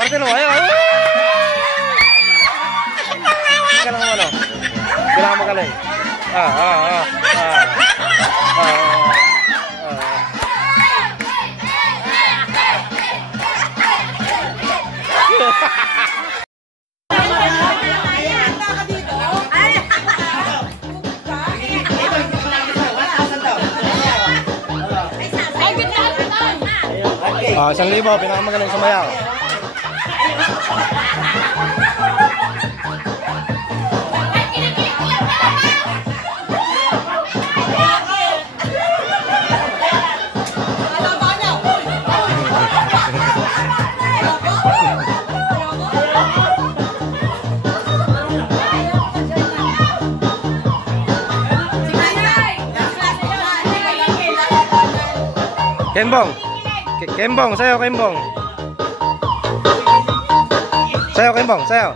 Parte mo, ayaw. Kailangan mo ano? Kailangan mo galing. Isang libo, pinakamagaling sumayaw. Kembong. Kembong, sayo Kembong. Sayo Kembong, sayo.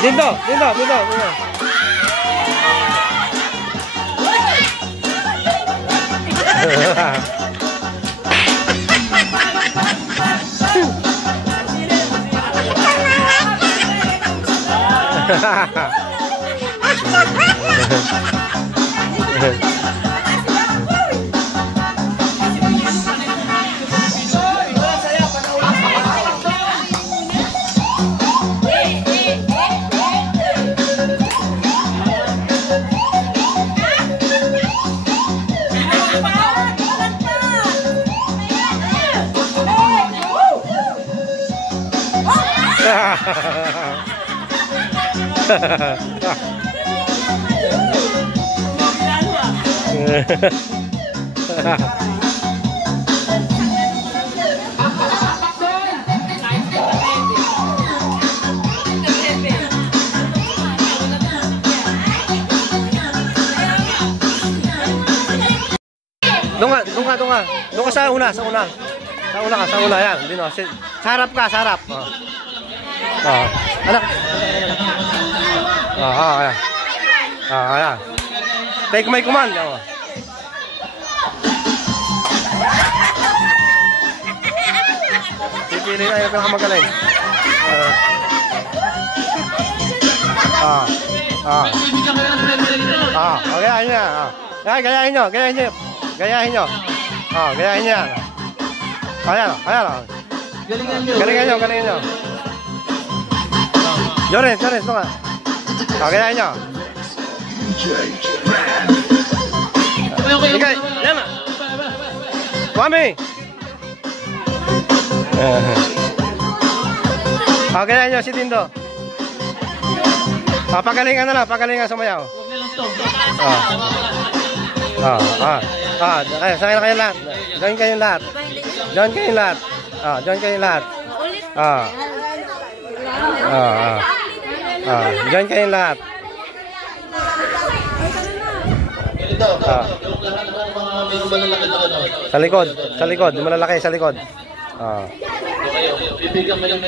Dito. Doon ka sa una. Sa una yan. Dino, sa harap ka, sa harap. Anak. Ayan. Ayan. Take my command. Pipili na yung pinakamagaling. Gayahin niya. Gayahin nyo. Gayahin nyo. Ayan. Galingan nyo. Joris, ito nga. Gayahin nyo. Ikay, yan na. Mami. Gayahin nyo si Tindo. Pagalingan sumayaw. Sakay na kayo lahat. Join kayong lahat. Join kayong lahat. Sa likod, malalaki sa likod. Bibigyan mo lang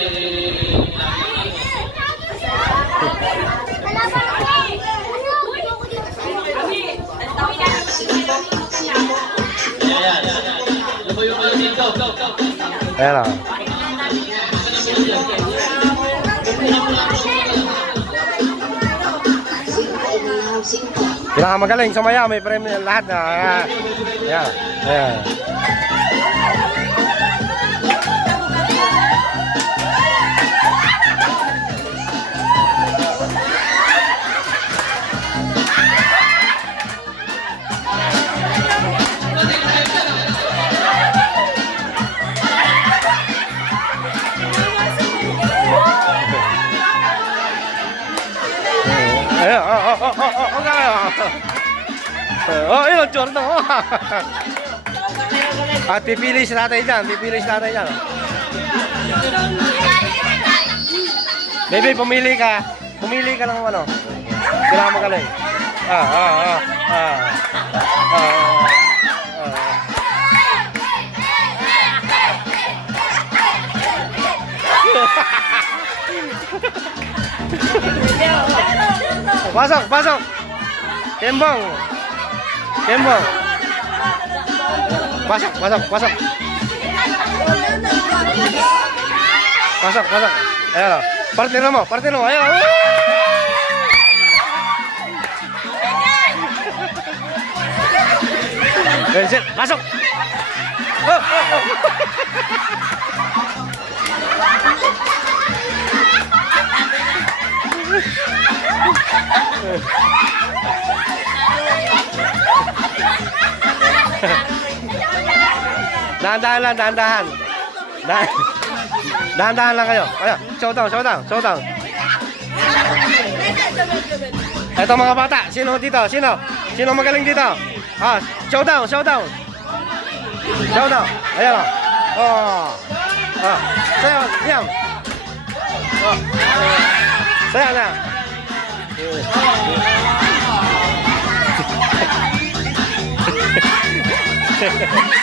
ayan lang. Pinakamagaling sumaya, may premyo lahat na. Ayan. Yun, Jordan. At pipili si tatay dyan. Baby, pumili ka ng ano. Kailangan magaling. Pasok, pasok. Kembang. Kembang. Pasok, pasok, pasok. Pasok, pasok. Ayo. Partner mo, ayo. Bensin, masuk. Dahan-dahan lang, dahan-dahan. Dahan-dahan lang kayo. Ayo, showdown, showdown, showdown. Ito mga bata, sino dito? Sino? Sino magaling dito? Ah, showdown, showdown. Showdown. Ayan o. Oh. Ah. Sayo, diam. Oh. Sayo na. Hehehe